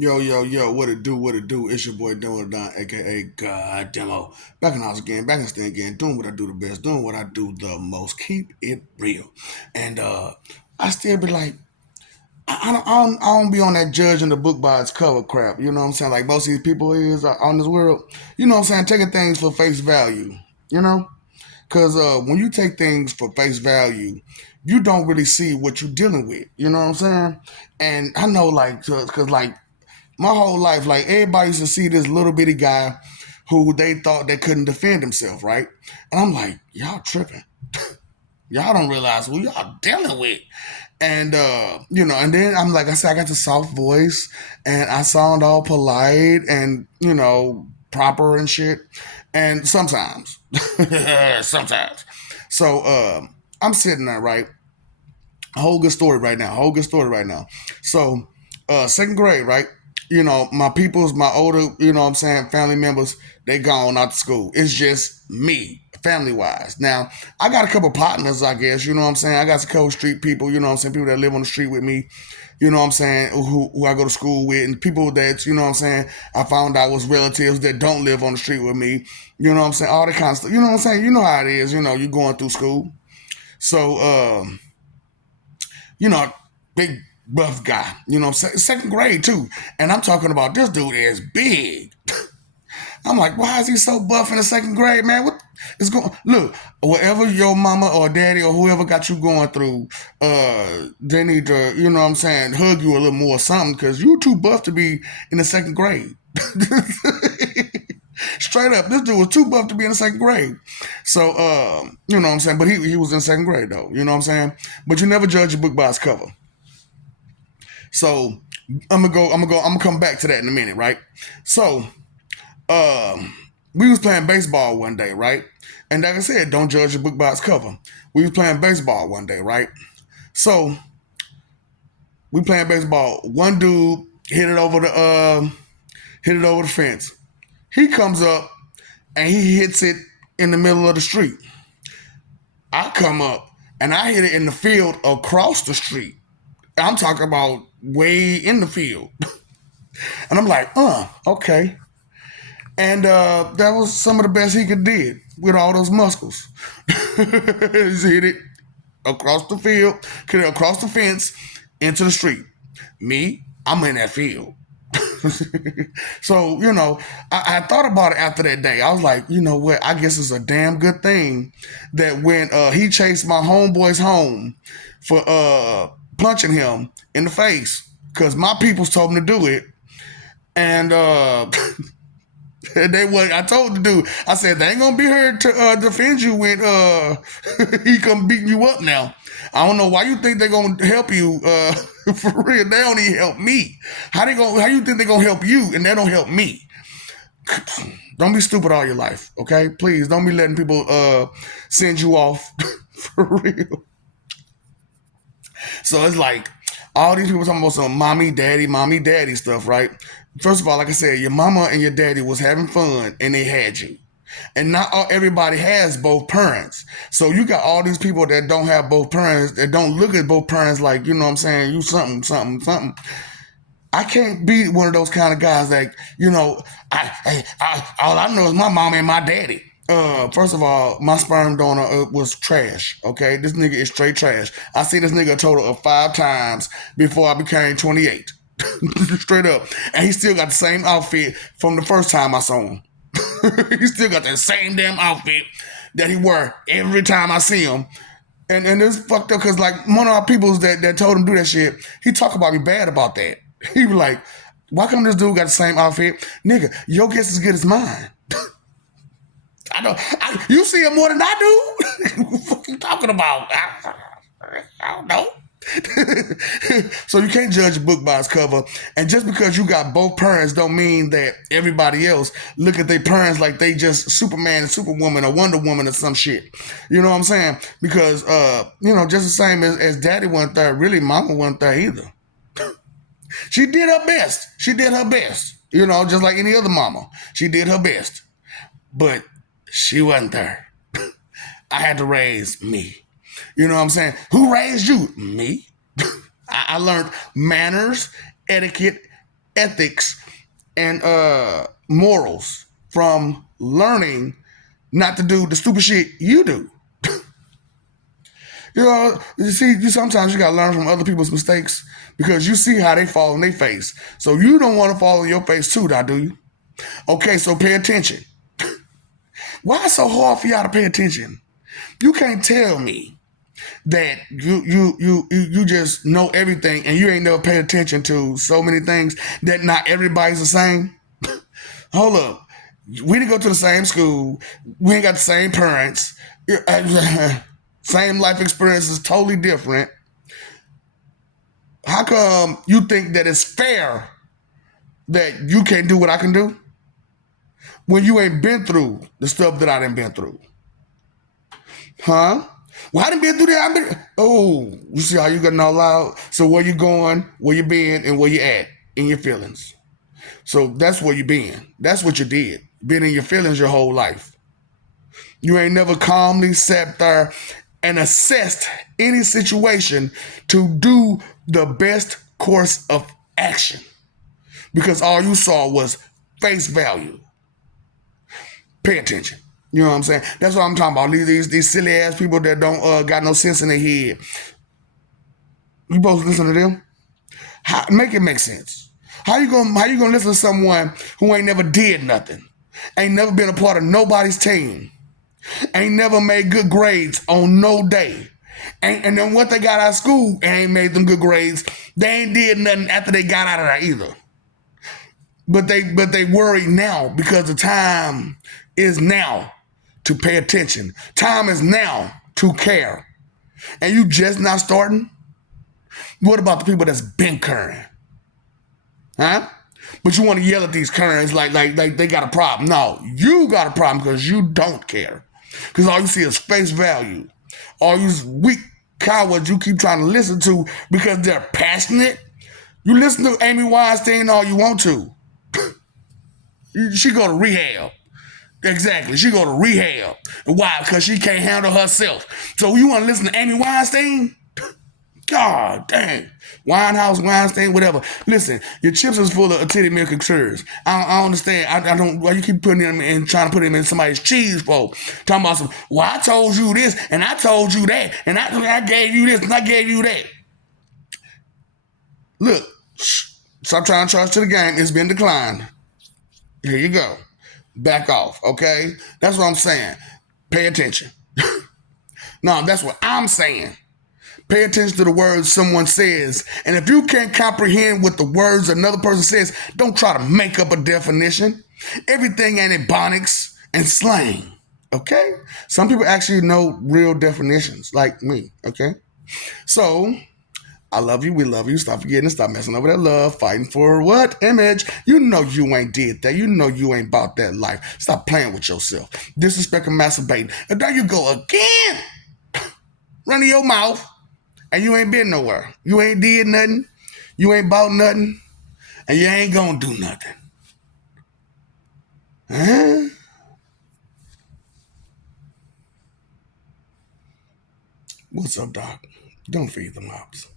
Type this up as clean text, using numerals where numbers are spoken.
Yo, yo, yo, what it do, what it do? It's your boy Dylan Don, aka God Demo. Back in the house again, back in stand again, doing what I do the best, doing what I do the most. Keep it real. And I still be like, I don't be on that judging the book by its cover crap. You know what I'm saying? Like most of these people is on this world. You know what I'm saying? Taking things for face value. You know? Because when you take things for face value, you don't really see what you're dealing with. You know what I'm saying? And I know, like, because, like, my whole life, like everybody used to see this little bitty guy who they thought they couldn't defend himself, right? And I'm like, y'all tripping. Y'all don't realize who y'all dealing with. And and then I'm like I said, I got the soft voice and I sound all polite and, proper and shit. And sometimes, sometimes. So I'm sitting there, right? A whole good story right now. Whole good story right now. So, second grade, right? My people's, my older, what I'm saying, family members, they gone out to school. It's just me, family wise. Now, I got a couple partners, I guess, you know what I'm saying? I got a couple street people, you know what I'm saying, people that live on the street with me, you know what I'm saying, who I go to school with, and people that, you know what I'm saying, I found out was relatives that don't live on the street with me, you know what I'm saying, all that kind of stuff. You know what I'm saying? You know how it is, you going through school. So, you know, big buff guy, second grade too. And I'm talking about this dude is big. I'm like, why is he so buff in the second grade, man? What is going? Look, whatever your mama or daddy or whoever got you going through, they need to, what I'm saying, hug you a little more or something because you too buff to be in the second grade. Straight up, this dude was too buff to be in the second grade. So, you know what I'm saying? But he was in second grade though, you know what I'm saying? But you never judge a book by its cover. So I'm gonna come back to that in a minute, right? So, we was playing baseball one day, right? And like I said, don't judge a book by its cover. We was playing baseball one day, right? So we playing baseball. One dude hit it over the fence. He comes up and he hits it in the middle of the street. I come up and I hit it in the field across the street. I'm talking about way in the field. And I'm like, okay. And that was some of the best he could did with all those muscles. He hit it across the field, across the fence, into the street. Me, I'm in that field. So, I thought about it after that day. I was like, you know what? I guess it's a damn good thing that when he chased my homeboys home for punching him in the face, because my peoples told him to do it. And they what I told the dude, I said, they ain't gonna be here to defend you when he come beating you up now. I don't know why you think they're gonna help you. For real, they don't even help me. How you think they're gonna help you and they don't help me? Don't be stupid all your life, okay? Please don't be letting people send you off for real. So it's like all these people talking about some mommy, daddy stuff, right? First of all, like I said, your mama and your daddy was having fun and they had you. And not everybody has both parents. So you got all these people that don't have both parents, that don't look at both parents like, you know what I'm saying, you something, something, something. I can't be one of those kind of guys that, all I know is my mom and my daddy. First of all, my sperm donor was trash. Okay, this nigga is straight trash. I see this nigga a total of 5 times before I became 28. Straight up, and he still got the same outfit from the first time I saw him. He still got that same damn outfit that he wore every time I see him. And it's fucked up because like one of our peoples that told him to do that shit, he talk about me bad about that. He was like, why come this dude got the same outfit? Nigga, your guess is as good as mine. I know. You see him more than I do. What you talking about? I don't know. So you can't judge a book by its cover. And just because you got both parents don't mean that everybody else look at their parents like they just Superman and Superwoman or Wonder Woman or some shit. You know what I'm saying? Because just the same as daddy wasn't there, really mama wasn't there either. She did her best. She did her best. Just like any other mama. She did her best. But she wasn't there. I had to raise me. You know what I'm saying? Who raised you? Me. I learned manners, etiquette, ethics and morals from learning not to do the stupid shit you do. You see, sometimes you gotta learn from other people's mistakes because you see how they fall in their face. So you don't want to fall in your face too, now do you? Okay, so pay attention. Why is it so hard for y'all to pay attention? You can't tell me that you just know everything and you ain't never paid attention to so many things that not everybody's the same. Hold up. We didn't go to the same school. We ain't got the same parents. Same life experience is totally different. How come you think that it's fair that you can't do what I can do when you ain't been through the stuff that I done been through? Huh? Well, I done been through that. Oh, you see how you getting all loud? So where you going, where you been, and where you at in your feelings? So that's where you been. That's what you did. Been in your feelings your whole life. You ain't never calmly sat there and assessed any situation to do the best course of action because all you saw was face value. Pay attention. You know what I'm saying? That's what I'm talking about. These silly ass people that don't got no sense in their head. You supposed to listen to them? Make it make sense. How you gonna listen to someone who ain't never did nothing, ain't never been a part of nobody's team, ain't never made good grades on no day, and then what they got out of school and ain't made them good grades, they ain't did nothing after they got out of there either. But they worry now because the time is now to pay attention. Time is now to care. And you just not starting? What about the people that's been caring? Huh? But you want to yell at these currents like they got a problem. No, you got a problem because you don't care. Because all you see is face value. All you weak cowards you keep trying to listen to because they're passionate. You listen to Amy Weinstein all you want to. She go to rehab. Exactly. She go to rehab. Why? Because she can't handle herself. So you want to listen to Amy Weinstein? God dang. Winehouse, Weinstein, whatever. Listen, your chips is full of titty milk and curds. I don't understand. I don't. Why you keep putting them in, trying to put them in somebody's cheese bowl? Talking about some. Well, I told you this, and I told you that, and I gave you this, and I gave you that. Look, stop trying to charge to the game. It's been declined. Here you go. Back off, okay? That's what I'm saying. Pay attention. No, that's what I'm saying. Pay attention to the words someone says. And if you can't comprehend what the words another person says, don't try to make up a definition. Everything ain't ebonics and slang, okay? Some people actually know real definitions, like me, okay? So, I love you. We love you. Stop forgetting. Stop messing over that love. Fighting for what? Image. You know you ain't did that. You know you ain't about that life. Stop playing with yourself. Disrespect and masturbating. And there you go again. Running your mouth. And you ain't been nowhere. You ain't did nothing. You ain't bought nothing. And you ain't gonna do nothing. Huh? What's up, Doc? Don't feed the mobs.